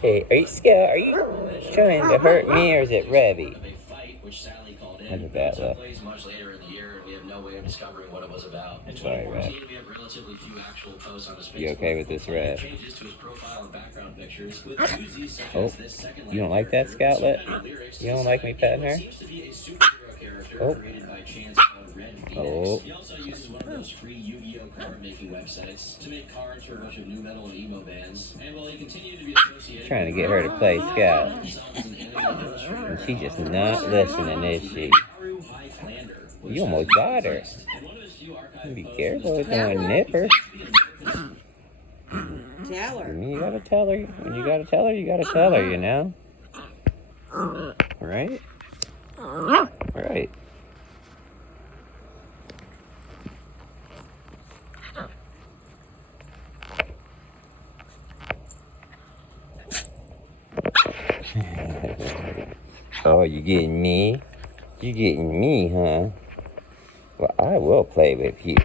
Hey, are you scared? Are you trying to hurt me, or is it Revy? Look at that look. Sorry, Rev. You okay with this, Rev? Oh, you don't like that, Scoutlet? You don't like me petting her? Oh. Oh. He also uses one of those free Yu-Gi-Oh card making websites to make cards for a bunch of new metal and emo bands. And while he continued to be associated, Trying to get her to play Scout. And she's just not listening, is she? You almost got her. Be careful with doing nipper. Tell her. You gotta tell her. When you gotta tell her, you gotta tell her, you know? Right? Right. Oh, you getting me? You getting me, huh? Well, I will play with you.